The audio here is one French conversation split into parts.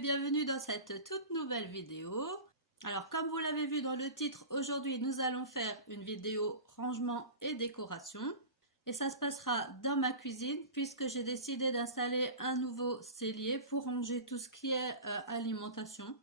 bienvenue dans cette toute nouvelle vidéo. Alors comme vous l'avez vu dans le titre, aujourd'hui nous allons faire une vidéo rangement et décoration. Et ça se passera dans ma cuisine puisque j'ai décidé d'installer un nouveau cellier pour ranger tout ce qui est alimentation.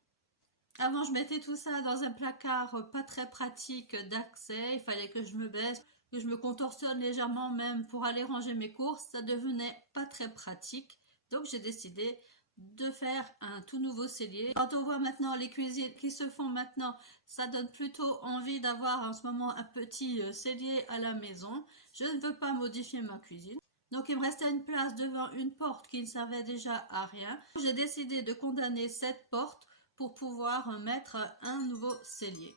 Avant je mettais tout ça dans un placard pas très pratique d'accès, il fallait que je me baisse, que je me contorsionne légèrement même pour aller ranger mes courses, ça devenait pas très pratique. Donc j'ai décidé de faire un tout nouveau cellier. Quand on voit maintenant les cuisines qui se font maintenant, ça donne plutôt envie d'avoir en ce moment un petit cellier à la maison. Je ne veux pas modifier ma cuisine. Donc il me restait une place devant une porte qui ne servait déjà à rien. J'ai décidé de condamner cette porte pour pouvoir mettre un nouveau cellier.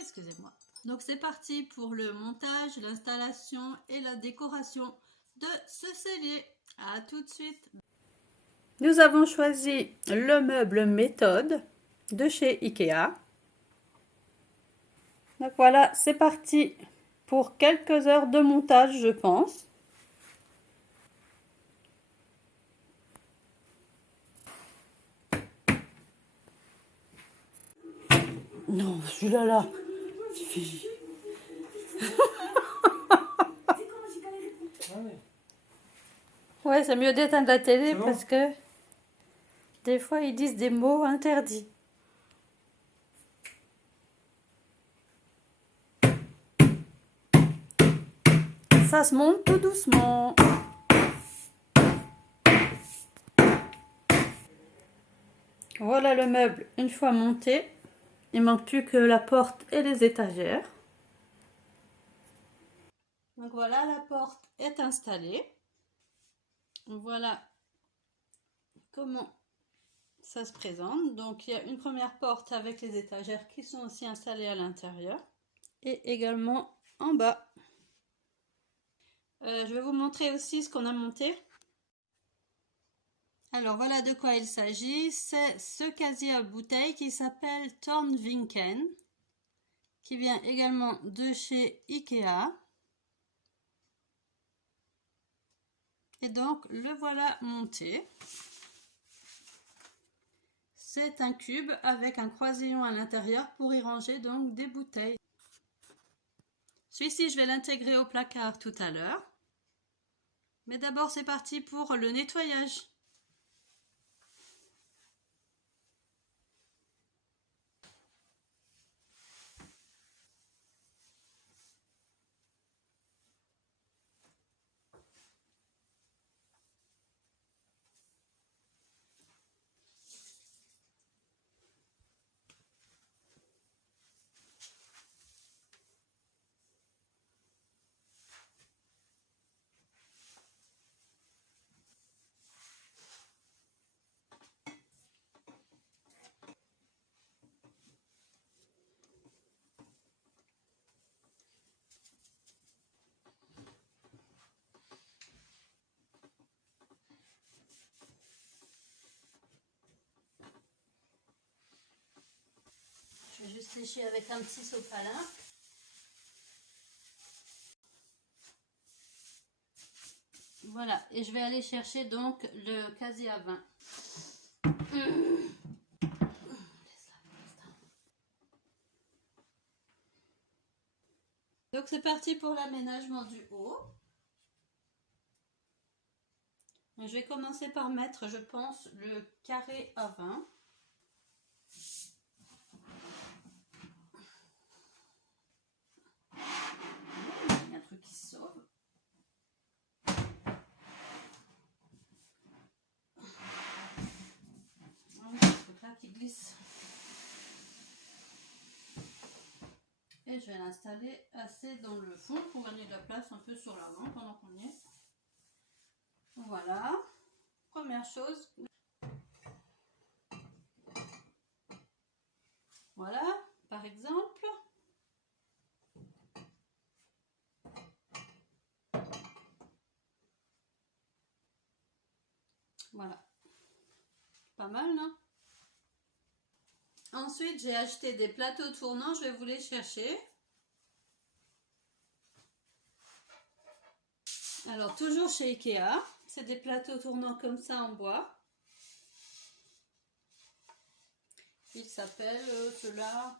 Excusez-moi. Donc c'est parti pour le montage, l'installation et la décoration de ce cellier. À tout de suite. Nous avons choisi le meuble méthode de chez Ikea. Donc voilà, c'est parti pour quelques heures de montage, je pense. Non, celui-là, là. Ouais, c'est mieux d'éteindre la télé parce que des fois ils disent des mots interdits. Ça se monte tout doucement. Voilà le meuble une fois monté. Il manque plus que la porte et les étagères. Donc voilà, la porte est installée. Voilà comment ça se présente. Donc il y a une première porte avec les étagères qui sont aussi installées à l'intérieur et également en bas. Je vais vous montrer aussi ce qu'on a monté. Alors voilà de quoi il s'agit. C'est ce casier à bouteilles qui s'appelle Tornvinken, qui vient également de chez Ikea. Et donc le voilà monté. C'est un cube avec un croisillon à l'intérieur pour y ranger donc des bouteilles. Celui-ci, je vais l'intégrer au placard tout à l'heure. Mais d'abord, c'est parti pour le nettoyage. Je vais juste lécher avec un petit sopalin. Voilà, et je vais aller chercher donc le casier à vin. Donc c'est parti pour l'aménagement du haut. Je vais commencer par mettre, je pense, le carré à vin. Il y a un truc qui se sauve. Qui glisse. Et je vais l'installer assez dans le fond pour gagner de la place un peu sur l'avant pendant qu'on y est. Voilà, première chose. Voilà, par exemple. Voilà, pas mal, non? Ensuite, j'ai acheté des plateaux tournants, je vais vous les chercher. Alors, toujours chez Ikea, c'est des plateaux tournants comme ça en bois. Il s'appelle ceux-là.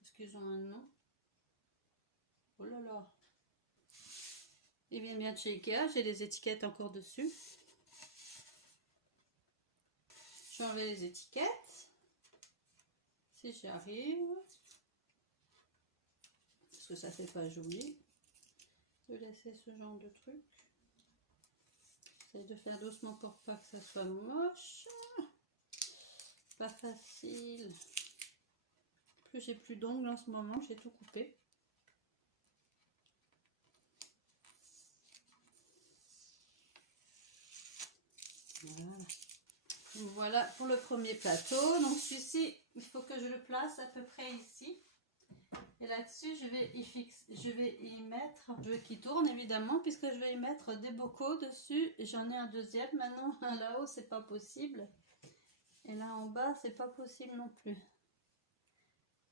Est-ce qu'ils ont un nom? Oh là là. Ils viennent bien de chez Ikea. J'ai les étiquettes encore dessus. Je vais enlever les étiquettes. Si j'y arrive. Parce que ça fait pas joli de laisser ce genre de truc. J'essaie de faire doucement pour pas que ça soit moche. Pas facile. Plus j'ai plus d'ongles en ce moment, j'ai tout coupé. Voilà. Voilà pour le premier plateau. Donc celui-ci, il faut que je le place à peu près ici. Et là-dessus, je vais y mettre, je veux qu'il tourne évidemment, puisque je vais y mettre des bocaux dessus. J'en ai un deuxième. Maintenant, là-haut, c'est pas possible. Et là en bas, c'est pas possible non plus.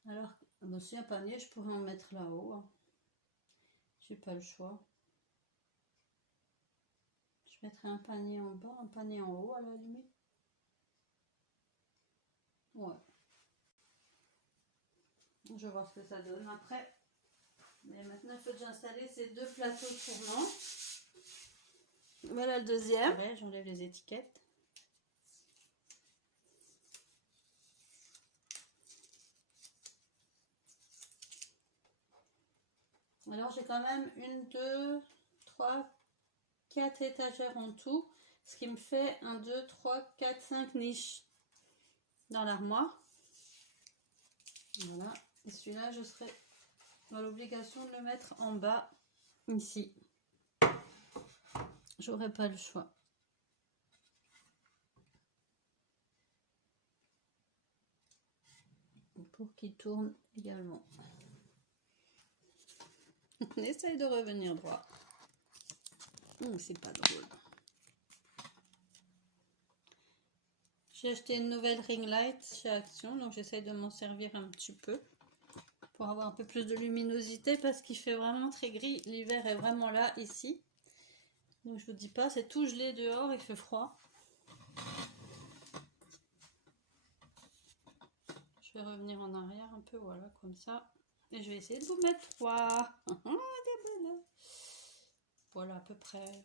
Alors, bon, si un panier, je pourrais en mettre là-haut. Hein. J'ai pas le choix. Je mettrai un panier en bas, un panier en haut à la limite. Ouais. Je vais voir ce que ça donne après. Mais maintenant, il faut déjà installer ces deux plateaux tournants. Voilà le deuxième. Ouais, j'enlève les étiquettes. Alors, j'ai quand même 1, 2, 3, 4 étagères en tout. Ce qui me fait 1, 2, 3, 4, 5 niches dans l'armoire. Voilà. Et celui-là, je serai dans l'obligation de le mettre en bas, ici. J'aurai pas le choix. Pour qu'il tourne également. On essaye de revenir droit. C'est pas drôle. J'ai acheté une nouvelle ring light chez Action, donc j'essaye de m'en servir un petit peu pour avoir un peu plus de luminosité parce qu'il fait vraiment très gris. L'hiver est vraiment là ici. Donc je vous dis pas, c'est tout gelé dehors, il fait froid. Je vais revenir en arrière un peu, voilà, comme ça. Et je vais essayer de vous mettre 3. Voilà, à peu près.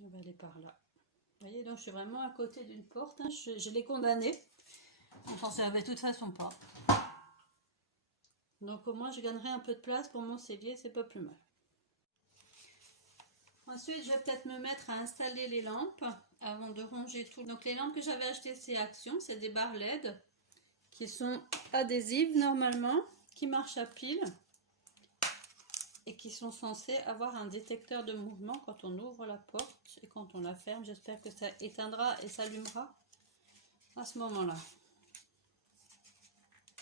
On va aller par là. Vous voyez, donc je suis vraiment à côté d'une porte. Hein. Je l'ai condamné. On s'en servait de toute façon pas. Donc au moins, je gagnerai un peu de place pour mon cellier, c'est pas plus mal. Ensuite, je vais peut-être me mettre à installer les lampes avant de ranger tout. Donc les lampes que j'avais achetées, c'est Action, c'est des barres LED qui sont adhésives normalement, qui marchent à pile et qui sont censées avoir un détecteur de mouvement quand on ouvre la porte et quand on la ferme. J'espère que ça éteindra et s'allumera à ce moment-là.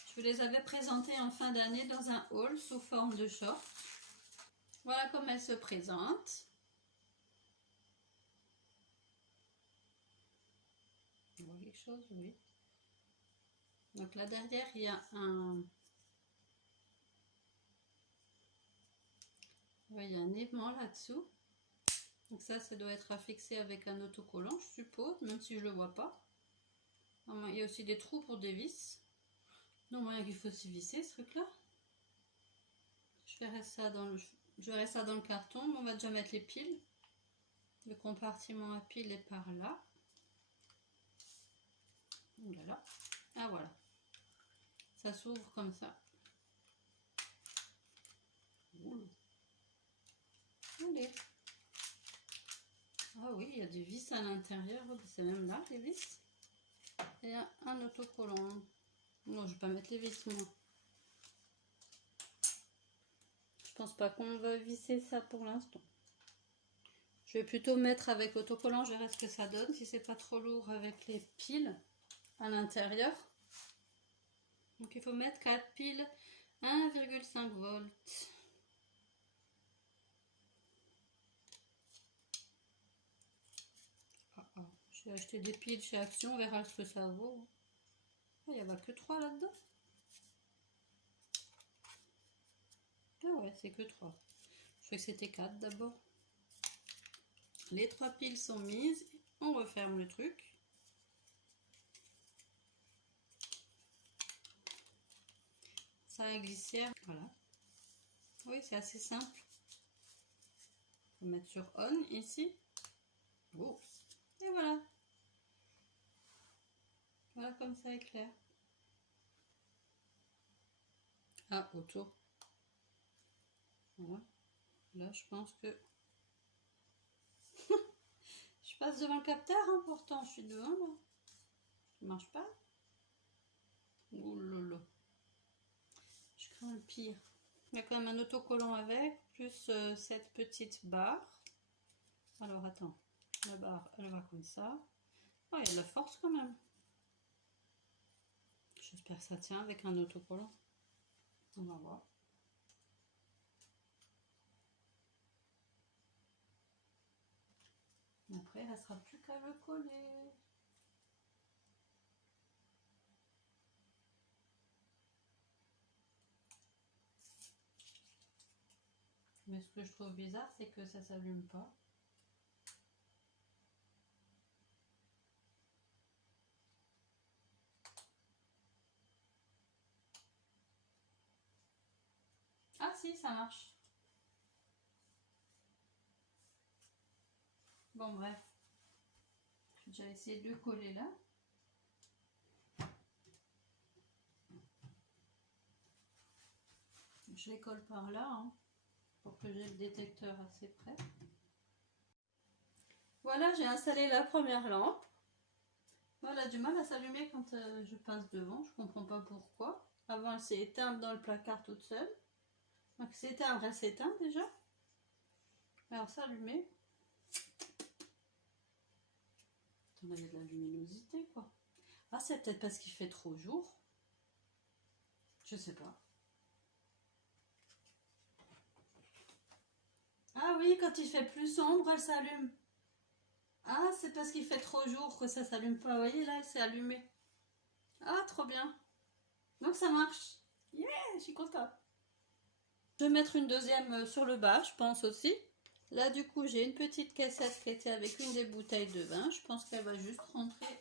Je vous les avais présentées en fin d'année dans un haul sous forme de short. Voilà comment elles se présentent. On voit quelque chose, oui. Donc là derrière, il y a il y a un aimant là-dessous. Donc ça doit être affixé avec un autocollant, je suppose, même si je ne le vois pas. Il y a aussi des trous pour des vis. Non, moyen qu'il faut s'y visser ce truc-là. Je verrai ça dans le carton, mais on va déjà mettre les piles. Le compartiment à piles est par là. Voilà. Ah voilà. Ça s'ouvre comme ça. Allez. Ah oui, il y a des vis à l'intérieur. C'est même là, les vis. Et un autocollant. Non, je vais pas mettre les vis, moi. Je pense pas qu'on va visser ça pour l'instant. Je vais plutôt mettre avec autocollant, je verrai ce que ça donne, si c'est pas trop lourd avec les piles à l'intérieur. Donc il faut mettre 4 piles 1,5 volts. J'ai acheté des piles chez Action, on verra ce que ça vaut. Il n'y en a que 3 là-dedans. Ah ouais, c'est que 3. Je crois que c'était 4 d'abord. Les 3 piles sont mises. On referme le truc. ça à glissière. Voilà. Oui, c'est assez simple. On va mettre sur on ici. Oh. Et voilà. Voilà comme ça éclaire. Ah, autour. Voilà. Là, je pense que... je passe devant le capteur, hein, pourtant. Je suis devant, là. Ça marche pas. Oh lolo. Je crains le pire. Il y a quand même un autocollant avec, plus cette petite barre. Alors, attends. La barre, elle va comme ça. Oh, il y a de la force quand même. J'espère que ça tient avec un autocollant. On va voir. Après, il ne restera plus qu'à le coller. Mais ce que je trouve bizarre, c'est que ça ne s'allume pas. Ah si, ça marche. Bon, bref. Je vais déjà essayer de le coller là. Je les colle par là, hein, pour que j'ai le détecteur assez près. Voilà, j'ai installé la première lampe. Elle a du mal à s'allumer quand je passe devant, je comprends pas pourquoi. Avant, elle s'est éteinte dans le placard toute seule. Donc s'éteindre, elle s'éteint déjà. Alors s'allumer. Il y a de la luminosité quoi. Ah, c'est peut-être parce qu'il fait trop jour. Je sais pas. Ah oui, quand il fait plus sombre, elle s'allume. Ah, c'est parce qu'il fait trop jour que ça s'allume pas. Vous voyez, là, elle s'est allumée. Ah, trop bien. Donc ça marche. Yeah, je suis contente. Je vais mettre une deuxième sur le bas, je pense aussi. Là, du coup, j'ai une petite cassette qui était avec une des bouteilles de vin. Je pense qu'elle va juste rentrer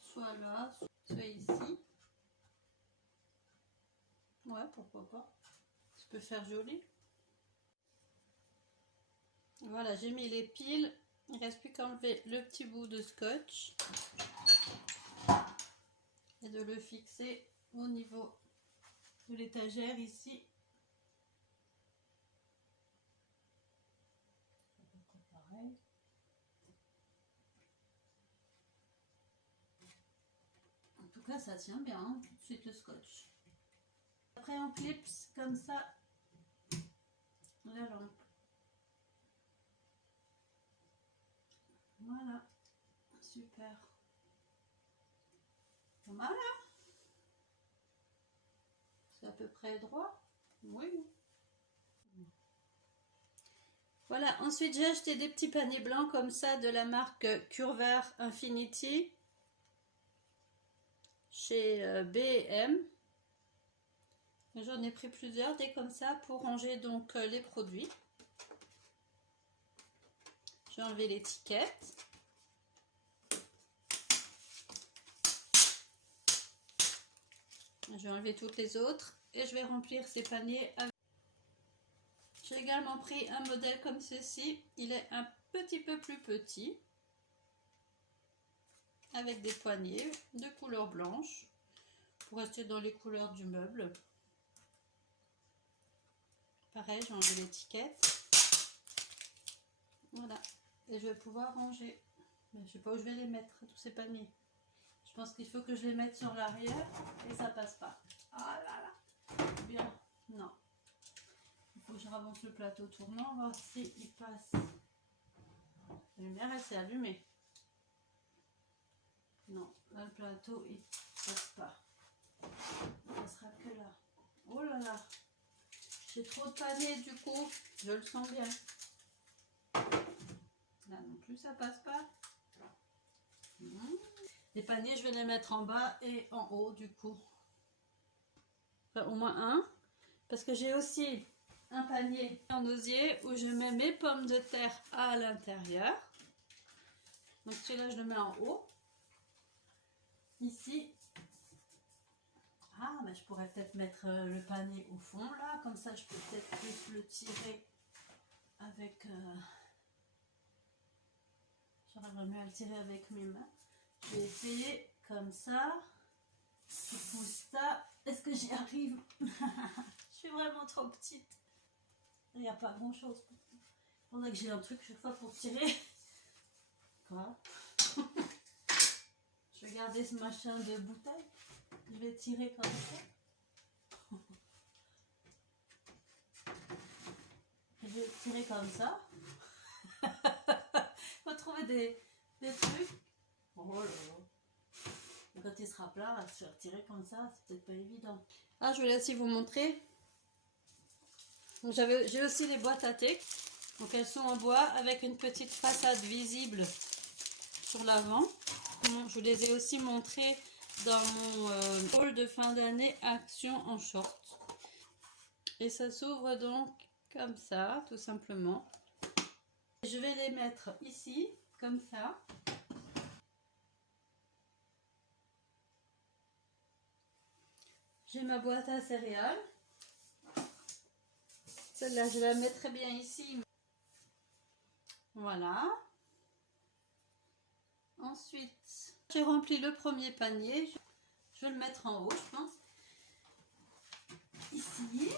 soit là, soit ici. Ouais, pourquoi pas. Ça peut faire joli. Voilà, j'ai mis les piles. Il ne reste plus qu'à enlever le petit bout de scotch et de le fixer au niveau de l'étagère ici. Pareil. En tout cas, ça tient bien, hein, tout de suite le scotch. Après, on clipse comme ça la lampe. Voilà, super. Pas mal, hein? C'est à peu près droit. Oui. Voilà, ensuite j'ai acheté des petits paniers blancs comme ça de la marque Curver Infinity chez B&M. J'en ai pris plusieurs, des comme ça, pour ranger donc les produits. J'ai enlevé l'étiquette. Je vais enlever toutes les autres et je vais remplir ces paniers avec... J'ai également pris un modèle comme ceci. Il est un petit peu plus petit, avec des poignées de couleur blanche pour rester dans les couleurs du meuble. Pareil, j'ai enlevé l'étiquette. Voilà, et je vais pouvoir ranger. Mais je sais pas où je vais les mettre, tous ces paniers. Je pense qu'il faut que je les mette sur l'arrière et ça passe pas. Ah là là, bien, non. Il faut que je ravance le plateau tournant, voir s'il passe. La lumière, elle s'est allumée. Non, là, le plateau, il passe pas. Ça sera que là. Oh là là, j'ai trop de paniers du coup, je le sens bien. Là non plus, ça passe pas. Les paniers, je vais les mettre en bas et en haut du coup. Enfin, au moins un. Parce que j'ai aussi un panier en osier où je mets mes pommes de terre à l'intérieur. Donc celui-là, je le mets en haut. Ici. Ah, mais je pourrais peut-être mettre le panier au fond là, comme ça je peux peut-être plus le tirer avec... J'aurais mieux à le tirer avec mes mains. Je vais essayer comme ça. Je pousse ça. Est-ce que j'y arrive? Je suis vraiment trop petite. Il n'y a pas grand chose. Il faudrait que j'ai un truc chaque fois pour tirer. Quoi? Je vais garder ce machin de bouteille. Je vais tirer comme ça. Je vais tirer comme ça. Il faut trouver des trucs. Oh là là. Et quand il sera plat, se faire tirer comme ça, c'est peut-être pas évident. Ah, je vais aussi vous montrer. J'ai aussi les boîtes à thé. Donc elles sont en bois avec une petite façade visible sur l'avant. Je vous les ai aussi montrées dans mon haul de fin d'année Action en short. Et ça s'ouvre donc comme ça, tout simplement. Je vais les mettre ici, comme ça. J'ai ma boîte à céréales. Celle-là, je la mettrai bien ici. Voilà. Ensuite, j'ai rempli le premier panier. Je vais le mettre en haut, je pense. Ici.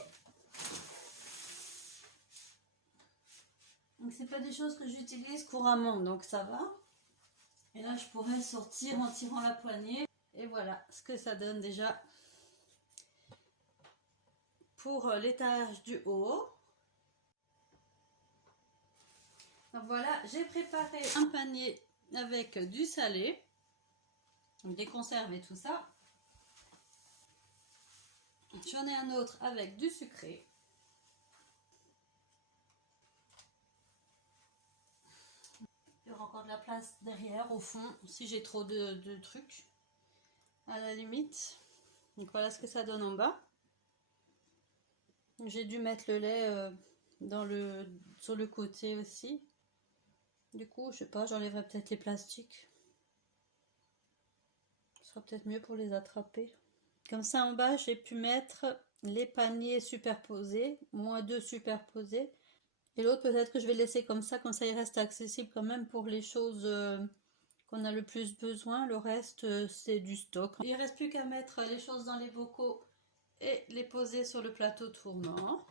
Donc, c'est pas des choses que j'utilise couramment, donc ça va. Et là, je pourrais sortir en tirant la poignée. Et voilà ce que ça donne déjà pour l'étage du haut. Donc voilà, j'ai préparé un panier avec du salé, donc des conserves et tout ça. J'en ai un autre avec du sucré. Il y aura encore de la place derrière, au fond, si j'ai trop de trucs, à la limite. Donc voilà ce que ça donne en bas. J'ai dû mettre le lait sur le côté aussi. Du coup, je sais pas, j'enlèverai peut-être les plastiques. Ce sera peut-être mieux pour les attraper. Comme ça, en bas, j'ai pu mettre les paniers superposés, moins 2 superposés. Et l'autre, peut-être que je vais laisser comme ça il reste accessible quand même pour les choses qu'on a le plus besoin. Le reste, c'est du stock. Il ne reste plus qu'à mettre les choses dans les bocaux et les poser sur le plateau tournant.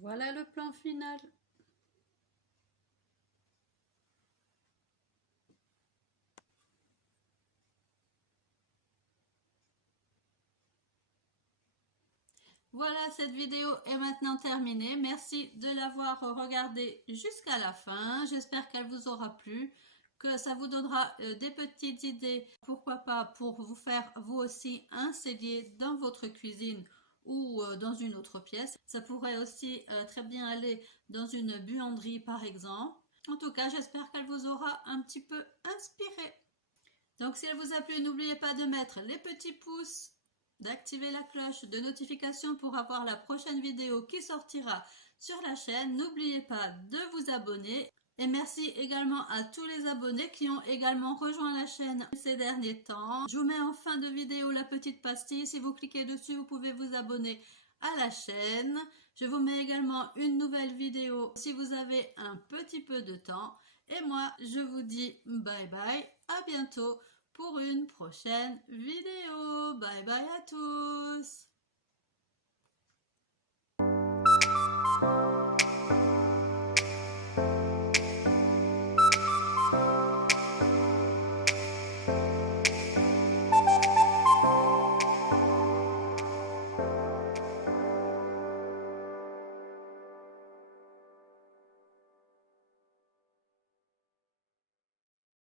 Voilà le plan final. Voilà, cette vidéo est maintenant terminée. Merci de l'avoir regardée jusqu'à la fin. J'espère qu'elle vous aura plu, que ça vous donnera des petites idées, pourquoi pas pour vous faire vous aussi un cellier dans votre cuisine ou dans une autre pièce. Ça pourrait aussi très bien aller dans une buanderie par exemple. En tout cas, j'espère qu'elle vous aura un petit peu inspiré. Donc si elle vous a plu, n'oubliez pas de mettre les petits pouces, d'activer la cloche de notification pour avoir la prochaine vidéo qui sortira sur la chaîne. N'oubliez pas de vous abonner. Et merci également à tous les abonnés qui ont également rejoint la chaîne ces derniers temps. Je vous mets en fin de vidéo la petite pastille. Si vous cliquez dessus, vous pouvez vous abonner à la chaîne. Je vous mets également une nouvelle vidéo si vous avez un petit peu de temps. Et moi, je vous dis bye bye, à bientôt pour une prochaine vidéo. Bye bye à tous.